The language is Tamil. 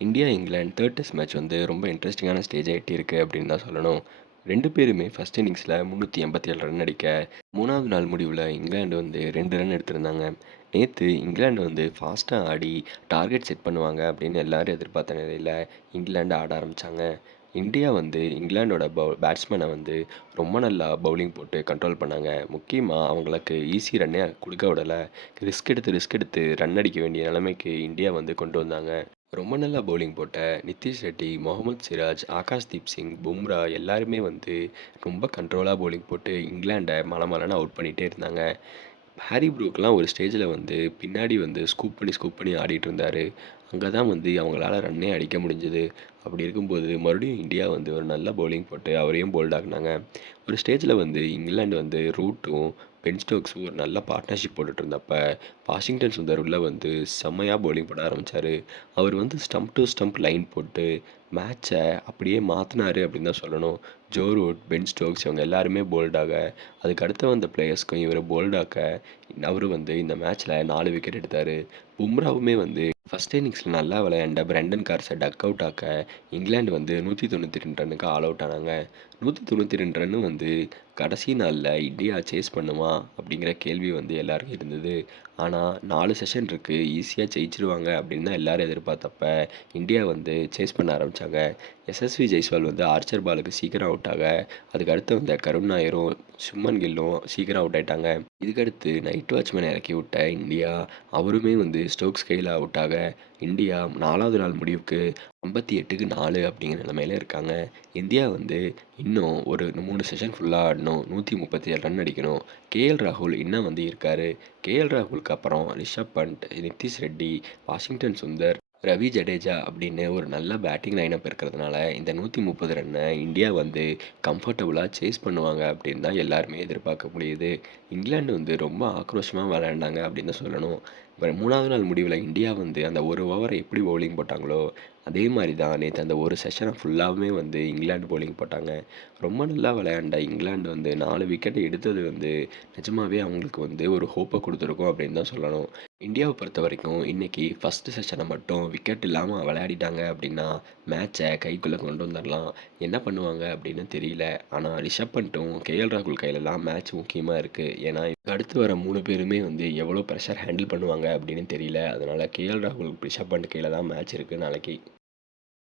இந்தியா, இங்கிலாந்து 3 டெஸ்ட் மேட்ச் வந்து ரொம்ப இன்ட்ரெஸ்டிங்கான ஸ்டேஜ எட்டியிருக்கு அப்படின்னு தான் சொல்லணும். 2 பேருமே ஃபர்ஸ்ட் இன்னிங்ஸ்ல 387 ரன் அடிக்க, 3வது நாள் முடிவுல இங்கிலாந்து வந்து 2 ரன் எடுத்திருந்தாங்க. நேத்து இங்கிலாந்து வந்து ஃபாஸ்ட்டா ஆடி டார்கெட் செட் பண்ணுவாங்க அப்படின்னு எல்லாரும் எதிர்பார்த்த நிலையில இங்கிலாந்து ஆட ஆரம்பிச்சாங்க. இந்தியா வந்து இங்கிலாந்தோட பேட்ஸ்மேன வந்து ரொம்ப நல்லா பவுலிங் போட்டு கண்ட்ரோல் பண்ணாங்க. முக்கியமா அவங்களுக்கு ஈஸி ரன்னே குடுக்க விடல. ரிஸ்க் எடுத்து ரன் அடிக்க வேண்டிய நிலைமைக்கு இந்தியா வந்து கொண்டு வந்தாங்க. ரொம்ப நல்லா பவுலிங் போட்ட நிதிஷ் ரெட்டி, முகமது சிராஜ், ஆகாஷ்தீப் சிங், பும்ரா எல்லாருமே வந்து ரொம்ப கண்ட்ரோலா பவுலிங் போட்டு இங்கிலாண்ட மலமலன்னு அவுட் பண்ணிட்டே இருந்தாங்க. ஹாரி ப்ரூக்லாம் ஒரு ஸ்டேஜில் வந்து பின்னாடி வந்து ஸ்கூப் பண்ணி ஆடிட்டு இருந்தாரு. அங்கே தான் வந்து அவங்களால ரன்னே அடிக்க முடிஞ்சது. அப்படி இருக்கும்போது மறுபடியும் இந்தியா வந்து ஒரு நல்ல பவுலிங் போட்டு அவரையும் போல்ட் ஆக்குனாங்க. ஒரு ஸ்டேஜில் வந்து இங்கிலாந்து வந்து ரூட்டும் பென் ஸ்டோக்ஸும் ஒரு நல்ல பார்ட்னர்ஷிப் போட்டுட்டு இருந்தப்ப வாஷிங்டன் சுந்தர் உள்ள வந்து செம்மையாக பவுலிங் போட ஆரம்பித்தார். அவர் வந்து ஸ்டம்ப் டு ஸ்டம்ப் லைன் போட்டு மேட்சை அப்படியே மாற்றினாரு அப்படின்னு தான் சொல்லணும். ஜோ ரூட், பென் ஸ்டோக்ஸ் இவங்க எல்லாருமே போல்டாக, அதுக்கு அடுத்து வந்த பிளேயர்ஸ்க்கும் இவரை போல்டாக்க அவரு வந்து இந்த மேட்ச்சில் 4 விக்கெட் எடுத்தார். பும்ராவுமே வந்து ஃபர்ஸ்ட் இன்னிங்ஸில் நல்லா விளையாண்ட பிரண்டன் கார்ஸை டக் அவுட் ஆக்க இங்கிலாந்து வந்து 192 ரன்னுக்கு ஆல் அவுட் ஆனாங்க. 192 ரன்னு வந்து கடைசி நாளில் இந்தியா சேஸ் பண்ணுமா அப்படிங்கிற கேள்வி வந்து எல்லாருக்கும் இருந்தது. ஆனால் 4 செஷன் இருக்குது, ஈஸியாக ஜெயிச்சிருவாங்க அப்படின்னு தான் எல்லாரும் எதிர்பார்த்தப்ப இந்தியா வந்து சேஸ் பண்ண ஆரம்பித்தாங்க. எஸ்எஸ்வி ஜெய்ஸ்வால் வந்து ஆர்ச்சர் பாலுக்கு சீக்கிரம் அவுட் ஆக, அதுக்கு அடுத்து வந்த கருண் நாயரும் சுமன் கில்லும் சீக்கிரம் அவுட் ஆயிட்டாங்க. இதுக்கடுத்து நைட் வாட்ச்மேன் இறக்கி விட்ட இந்தியா, அவருமே வந்து ஸ்டோக்ஸ் கையில் அவுட் ஆக இந்தியா 4வது நாள் முடிவுக்கு 58க்கு 4 அப்படிங்கிற நிலைமையில இருக்காங்க. இந்தியா வந்து இன்னும் ஒரு 3 செஷன் ஃபுல்லாக ஆடணும், 137 ரன் அடிக்கணும். கேஎல் ராகுல் இன்னும் வந்து இருக்கார். கேஎல் ராகுலுக்கு அப்புறம் ரிஷப் பண்ட், நிதிஷ் ரெட்டி, வாஷிங்டன் சுந்தர், ரவி ஜடேஜா அப்படின்னு ஒரு நல்ல பேட்டிங் லைனப் இருக்கிறதுனால இந்த 130 ரன்னை இந்தியா வந்து கம்ஃபர்டபுளாக சேஸ் பண்ணுவாங்க அப்படின்னு தான் எல்லாருமே எதிர்பார்க்க முடியுது. இங்கிலாந்து வந்து ரொம்ப ஆக்ரோஷமாக விளையாண்டாங்க அப்படின்னு தான் சொல்லணும். இப்போ 3வது நாள் முடிவில் இந்தியா வந்து அந்த ஒரு ஓவரை எப்படி பவுலிங் போட்டாங்களோ அதே மாதிரி தான் நேற்று அந்த ஒரு செஷனை ஃபுல்லாகவுமே வந்து இங்கிலாந்து பவுலிங் போட்டாங்க. ரொம்ப நல்லா விளையாண்ட இங்கிலாந்து வந்து 4 விக்கெட்டை எடுத்தது வந்து நிஜமாவே அவங்களுக்கு வந்து ஒரு ஹோப்பை கொடுத்துருக்கோம் அப்படின்னு தான் சொல்லணும். இந்தியாவை பொறுத்த வரைக்கும் இன்றைக்கி ஃபஸ்ட்டு செஷனை மட்டும் விக்கெட் இல்லாமல் விளையாடிட்டாங்க அப்படின்னா மேட்சை கைக்குள்ளே கொண்டு வந்துடலாம். என்ன பண்ணுவாங்க அப்படின்னு தெரியல. ஆனால் ரிஷப் பண்ட்டும் கேஎல் ராகுல் கையிலலாம் மேட்ச் முக்கியமாக இருக்குது. ஏன்னா அடுத்து வர 3 பேருமே வந்து எவ்வளோ ப்ரெஷர் ஹேண்டில் பண்ணுவாங்க அப்படின்னு தெரியல. அதனால் கேஎல் ராகுல், ரிஷப் பண்ட் கையில் தான் மேட்ச் இருக்குது நாளைக்கு.